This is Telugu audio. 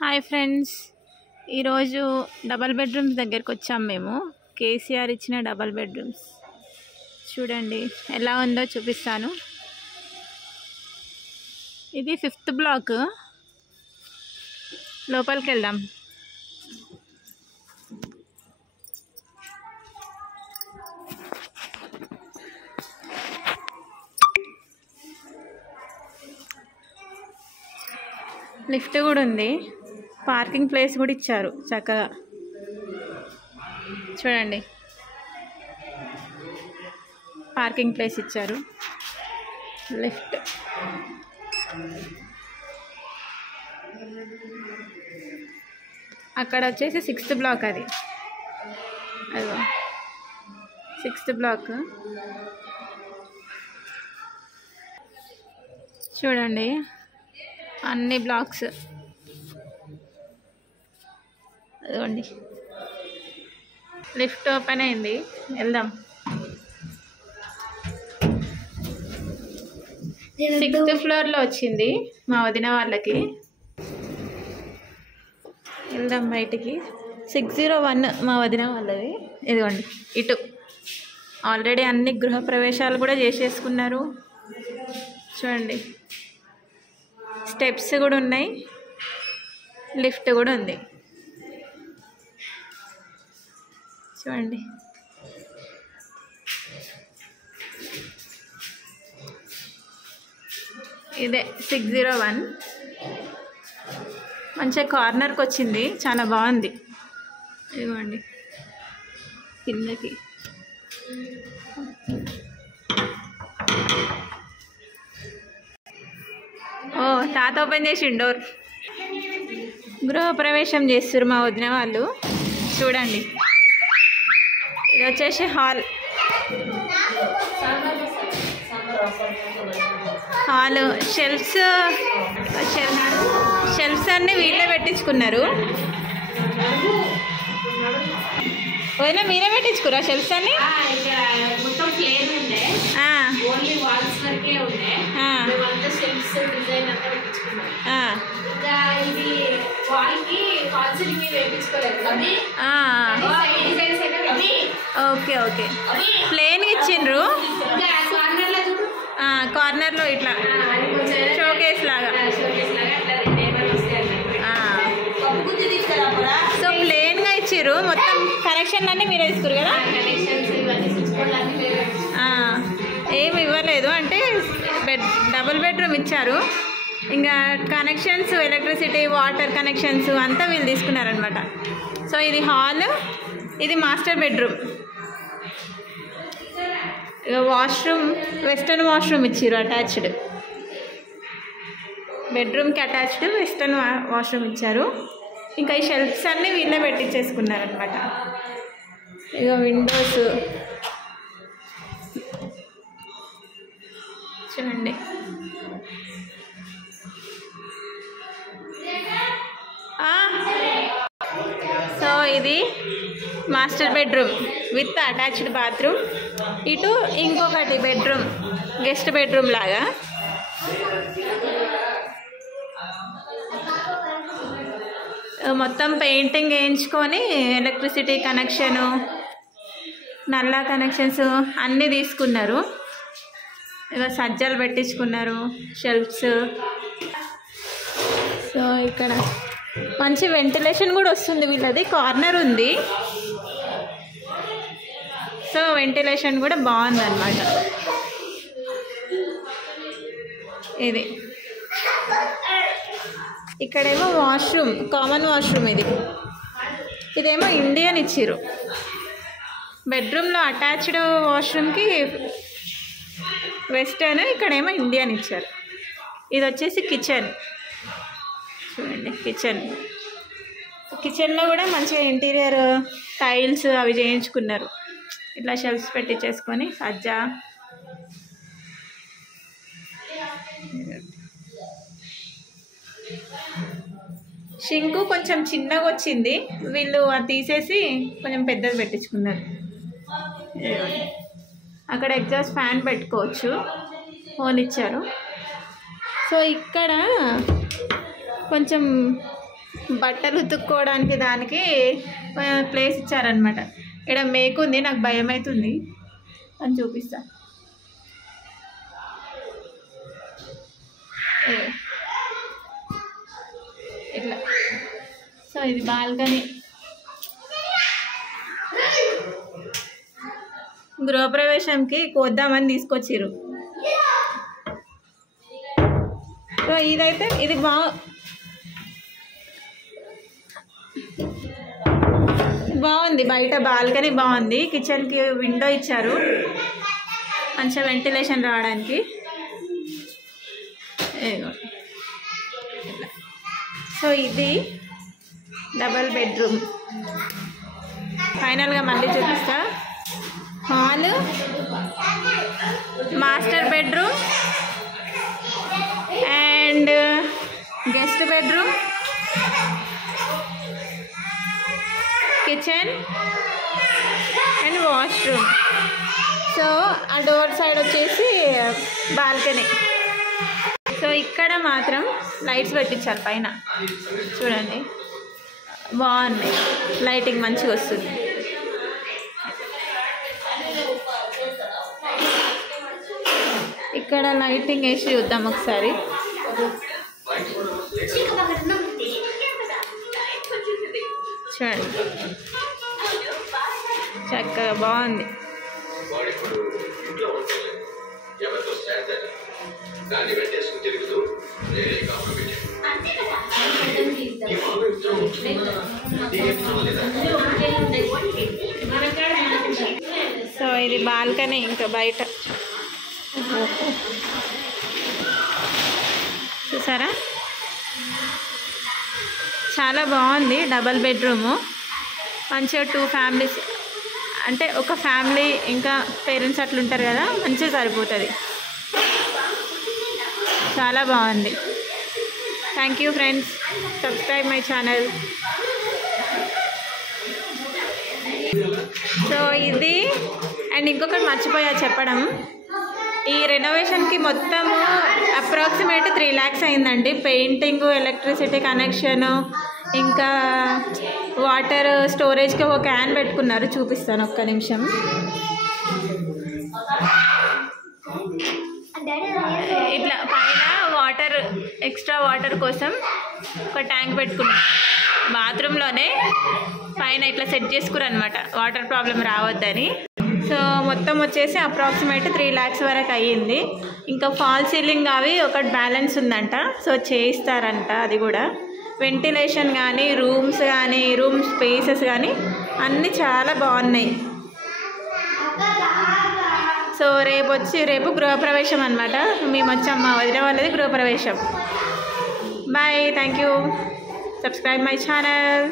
హాయ్ ఫ్రెండ్స్, ఈరోజు డబల్ బెడ్రూమ్స్ దగ్గరికి వచ్చాము. మేము కేసీఆర్ ఇచ్చిన డబల్ బెడ్రూమ్స్ చూడండి ఎలా ఉందో చూపిస్తాను. ఇది 5th బ్లాక్. లోపలికి వెళ్దాం. లిఫ్ట్ కూడా ఉంది, పార్కింగ్ ప్లేస్ కూడా ఇచ్చారు చక్కగా. చూడండి, పార్కింగ్ ప్లేస్ ఇచ్చారు. లిఫ్ట్ అక్కడ వచ్చేసి 6th బ్లాక్. అది 6th బ్లాక్. చూడండి అన్ని బ్లాక్స్. అదిగోండి లిఫ్ట్ ఓపెన్ అయింది, వెళ్దాం. 6th ఫ్లోర్లో వచ్చింది మా వదిన వాళ్ళకి. వెళ్దాం బయటికి. 601 మా వదిన వాళ్ళది. ఇదిగోండి ఇటు ఆల్రెడీ అన్ని గృహప్రవేశాలు కూడా చేసేసుకున్నారు. చూడండి స్టెప్స్ కూడా ఉన్నాయి, లిఫ్ట్ కూడా ఉంది. చూడండి ఇదే 601. మంచిగా కార్నర్కి వచ్చింది, చాలా బాగుంది. ఇదిగోండి కిందకి. ఓ తాత ఓపెన్ చేసిండు డోర్. గృహప్రవేశం చేస్తారు మా వదిన వాళ్ళు. చూడండి ఇది వచ్చేసి హాల్. షెల్ఫ్స్ అన్నీ వీళ్ళే పెట్టించుకున్నారు. వదిన మీరే పెట్టించుకురా షెల్ఫ్స్ అన్ని? ఓకే ఓకే, ప్లేన్గా ఇచ్చిండ్రు. కార్నర్లో ఇట్లా షోకేస్ లాగా. సో ప్లేన్గా ఇచ్చారు. మొత్తం కనెక్షన్లు అన్నీ మీరే తీసుకురు కదా? ఏమి ఇవ్వలేదు అంటే డబుల్ బెడ్రూమ్ ఇచ్చారు. ఇంకా కనెక్షన్స్, ఎలక్ట్రిసిటీ, వాటర్ కనెక్షన్స్ అంతా వీళ్ళు తీసుకున్నారనమాట. సో ఇది హాల్, ఇది మాస్టర్ బెడ్రూమ్. ఇక వాష్రూమ్, వెస్టర్న్ వాష్రూమ్ ఇచ్చారు అటాచ్డ్. బెడ్రూమ్కి అటాచ్డ్ వెస్టర్న్ వాష్రూమ్ ఇచ్చారు. ఇంకా ఈ షెల్ఫ్స్ అన్నీ వీళ్ళే పెట్టించేసుకున్నారనమాట. ఇక విండోస్ చూడండి. సో ఇది master bedroom with attached bathroom. ఇటు ఇంకొకటి బెడ్రూమ్, గెస్ట్ బెడ్రూమ్ లాగా. మొత్తం పెయింటింగ్ వేయించుకొని ఎలక్ట్రిసిటీ కనెక్షను, నల్లా కనెక్షన్స్ అన్నీ తీసుకున్నారు. ఇక సజ్జలు పెట్టించుకున్నారు, షెల్ఫ్స్. సో ఇక్కడ మంచి వెంటిలేషన్ కూడా వస్తుంది. వీళ్ళది కార్నర్ ఉంది, సో వెంటిలేషన్ కూడా బాగుందన్నమాట. ఇది ఇక్కడేమో వాష్రూమ్, కామన్ వాష్రూమ్. ఇదేమో ఇండియన్ ఇచ్చిర్రు. బెడ్రూమ్లో అటాచ్డ్ వాష్రూమ్కి వెస్టర్న్, ఇక్కడేమో ఇండియన్ ఇచ్చారు. ఇది వచ్చేసి కిచెన్. చూడండి కిచెన్లో కూడా మంచిగా ఇంటీరియర్ టైల్స్ అవి చేయించుకున్నారు. ఇట్లా షెల్ఫ్స్ పెట్టించేసుకొని సజ్జా. షింకు కొంచెం చిన్నగా వచ్చింది, వీళ్ళు అది తీసేసి కొంచెం పెద్దది పెట్టించుకున్నారు. అక్కడ ఎగ్జాస్ట్ ఫ్యాన్ పెట్టుకోవచ్చు, హోల్ ఇచ్చారు. సో ఇక్కడ కొంచెం బట్టలు ఉతుక్కోవడానికి దానికి ప్లేస్ ఇచ్చారనమాట. ఇక్కడ మేకు ఉంది, నాకు భయం అవుతుంది అని చూపిస్తా. ఇట్లా. సో ఇది బాల్కనీ. గృహప్రవేశంకి కోద్దామని తీసుకొచ్చిర్రు. సో ఇదైతే ఇది బాగుంది. బయట బాల్కనీ బాగుంది. కిచెన్కి విండో ఇచ్చారు మంచిగా వెంటిలేషన్ రావడానికి. సో ఇది డబల్ బెడ్రూమ్. ఫైనల్గా మళ్ళీ చూపిస్తా. Hall, master bedroom and guest bedroom, kitchen and washroom. So ఆ డోర్ సైడ్ వచ్చేసి బాల్కనీ. సో ఇక్కడ మాత్రం లైట్స్ పెట్టించారు పైన, చూడండి బాగున్నాయి. లైటింగ్ మంచిగా వస్తుంది. ఇక్కడ లైటింగ్ వేసి చూద్దాం ఒకసారి. చూడండి చక్కగా బాగుంది. సో ఇది బాల్కనీ. ఇంకా బయట చూసారా చాలా బాగుంది. డబల్ బెడ్రూము, మంచిగా 2 ఫ్యామిలీస్, అంటే ఒక ఫ్యామిలీ ఇంకా పేరెంట్స్ అట్లుంటారు కదా, మంచిగా సరిపోతుంది. చాలా బాగుంది. Thank you friends, subscribe my channel. So ఇది అండ్ ఇంకొకటి మర్చిపోయా చెప్పడం. ఈ రెనోవేషన్కి మొత్తము అప్రాక్సిమేట్ 3 lakhs అయిందండి. పెయింటింగ్, ఎలక్ట్రిసిటీ కనెక్షను, ఇంకా వాటర్ స్టోరేజ్కి ఒక క్యాన్ పెట్టుకున్నారు. చూపిస్తాను ఒక్క నిమిషం. ఇట్లా పైన వాటర్, ఎక్స్ట్రా వాటర్ కోసం ఒక ట్యాంక్ పెట్టుకున్నాం. బాత్రూంలోనే పైన ఇట్లా సెట్ చేసుకున్నారు అనమాట, వాటర్ ప్రాబ్లం రావద్దని. సో మొత్తం వచ్చేసి అప్రాక్సిమేట్ 3 lakhs వరకు అయ్యింది. ఇంకా ఫాల్ సీలింగ్ అవి ఒకటి బ్యాలెన్స్ ఉందంట, సో చేయిస్తారంట. అది కూడా వెంటిలేషన్ కానీ, రూమ్స్ కానీ, రూమ్ స్పేసెస్ కానీ అన్నీ చాలా బాగున్నాయి. సో రేపు గృహప్రవేశం అనమాట. మేము వచ్చాం, మా వదిన వాళ్ళది గృహప్రవేశం. Bye, thank you, subscribe my channel.